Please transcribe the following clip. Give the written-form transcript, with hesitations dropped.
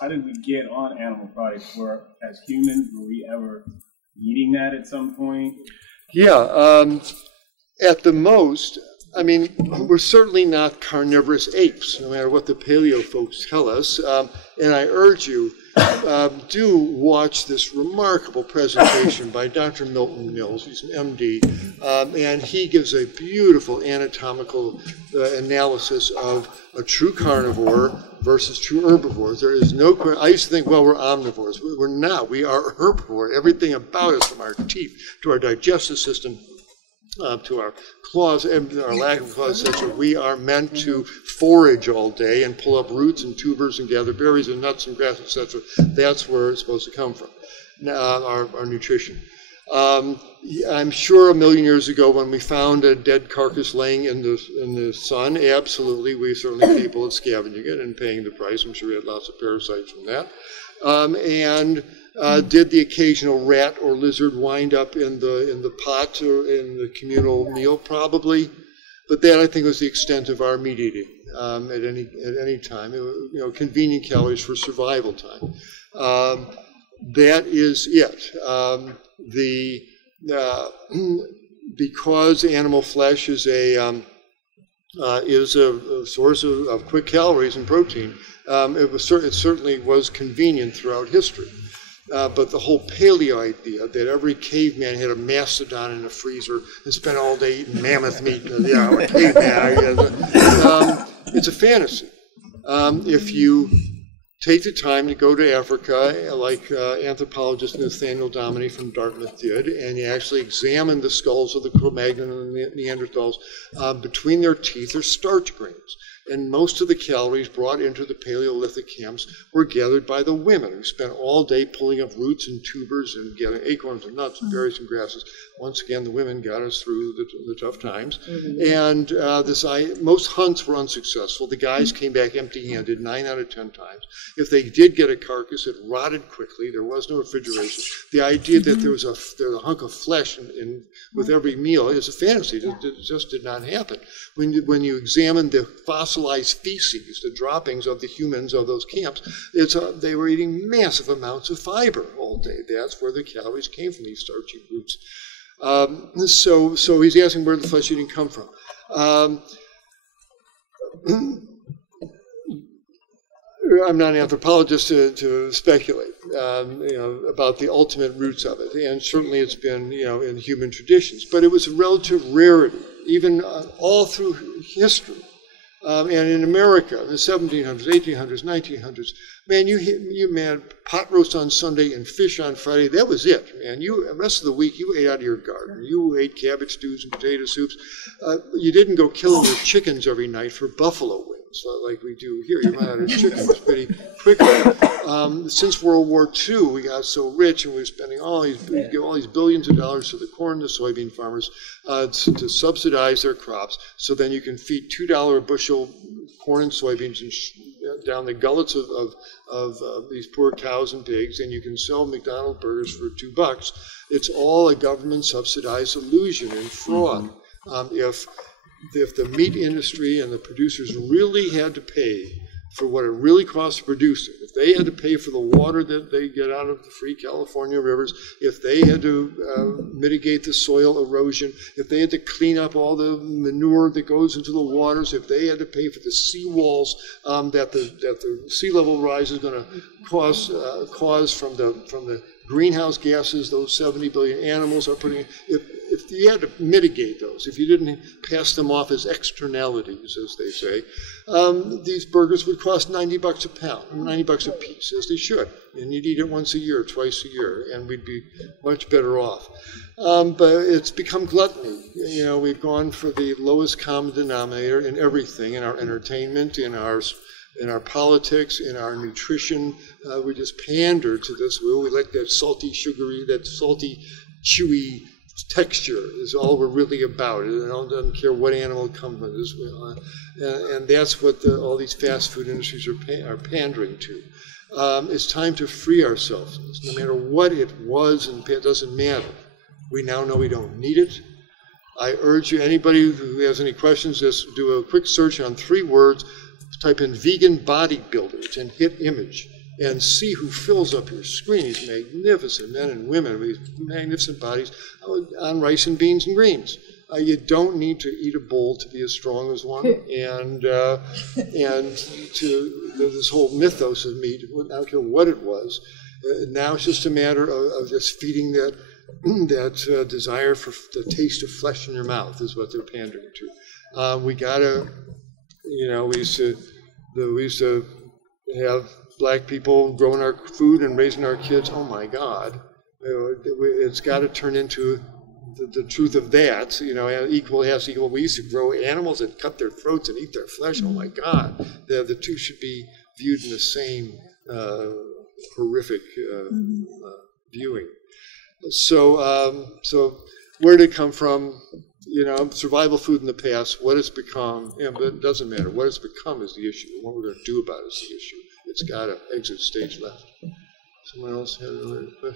how did we get on animal products? As humans, were we ever eating that at some point? Yeah, at the most, I mean, we're certainly not carnivorous apes, no matter what the paleo folks tell us. And I urge you, do watch this remarkable presentation by Dr. Milton Mills. He's an MD, and he gives a beautiful anatomical analysis of a true carnivore versus true herbivores. There is no question. I used to think, well, we're omnivores. We're not. We are herbivore. Everything about us, from our teeth to our digestive system, to our claws and our lack of claws, etc. We are meant to forage all day and pull up roots and tubers and gather berries and nuts and grass, etc. That's where it's supposed to come from, our nutrition. I'm sure a million years ago when we found a dead carcass laying in the sun, absolutely, we're certainly capable of scavenging it and paying the price. I'm sure we had lots of parasites from that. Did the occasional rat or lizard wind up in the pot or in the communal meal? Probably, but that I think was the extent of our meat eating at any time. It was, convenient calories for survival time. That is it. Because animal flesh is a source of quick calories and protein, it certainly was convenient throughout history. But the whole paleo idea that every caveman had a mastodon in a freezer and spent all day eating mammoth meat, a caveman, it's a fantasy. If you take the time to go to Africa, like anthropologist Nathaniel Dominy from Dartmouth did, and you actually examine the skulls of the Cro-Magnon and the Neanderthals, between their teeth are starch grains. And most of the calories brought into the Paleolithic camps were gathered by the women, who spent all day pulling up roots and tubers and gathering acorns and nuts and berries and grasses. Once again, the women got us through the tough times. And most hunts were unsuccessful. The guys came back empty-handed 9 out of 10 times. If they did get a carcass, it rotted quickly. There was no refrigeration. The idea that there was a hunk of flesh with every meal is a fantasy. It just did not happen. When you examine the fossilized feces, the droppings of the humans of those camps, they were eating massive amounts of fiber all day. That's where the calories came from, these starchy roots. So he's asking where the flesh eating come from. I'm not an anthropologist to speculate, about the ultimate roots of it, and certainly it's been, in human traditions. But it was a relative rarity, even all through history. And in America, in the 1700s, 1800s, 1900s, man, you had pot roast on Sunday and fish on Friday. That was it, man. The rest of the week, you ate out of your garden. You ate cabbage stews and potato soups. You didn't go killing your chickens every night for buffalo wings like we do here. You run out of chickens pretty quickly. Since World War II, we got so rich, and we were spending all these billions of dollars to the corn and soybean farmers to subsidize their crops, so then you can feed $2 a bushel corn and soybeans and down the gullets of these poor cows and pigs, and you can sell McDonald's burgers for $2. It's all a government subsidized illusion and fraud. If the meat industry and the producers really had to pay for what it really costs to produce it, if they had to pay for the water that they get out of the free California rivers, if they had to mitigate the soil erosion, if they had to clean up all the manure that goes into the waters, if they had to pay for the seawalls that the sea level rise is going to cause from the greenhouse gases those 70 billion animals are putting, if you had to mitigate those, if you didn't pass them off as externalities, as they say, these burgers would cost $90 a pound, $90 a piece, as they should. And you'd eat it once a year, twice a year, and we'd be much better off. But it's become gluttony. We've gone for the lowest common denominator in everything, in our entertainment, in our politics, in our nutrition. We just pander to this. We like that salty, sugary, that salty, chewy texture is all we're really about. It doesn't care what animal it comes from. And that's what all these fast food industries are pandering to. It's time to free ourselves. No matter what it was, and it doesn't matter. We now know we don't need it. I urge you, anybody who has any questions, just do a quick search on 3 words, type in vegan bodybuilders and hit image. and see who fills up your screen. These magnificent men and women with these magnificent bodies on rice and beans and greens. You don't need to eat a bowl to be as strong as one, and to this whole mythos of meat, I don't care what it was. Now it's just a matter of just feeding that desire for the taste of flesh in your mouth is what they're pandering to. We gotta, we used to have black people growing our food and raising our kids. Oh my God, it's got to turn into the truth of that. Equal has equal. We used to grow animals and cut their throats and eat their flesh. Oh my God, the two should be viewed in the same horrific viewing. So where did it come from? Survival food in the past, what it's become, but it doesn't matter. What it's become is the issue. What we're going to do about it is the issue. It's got to exit stage left. Someone else had another question?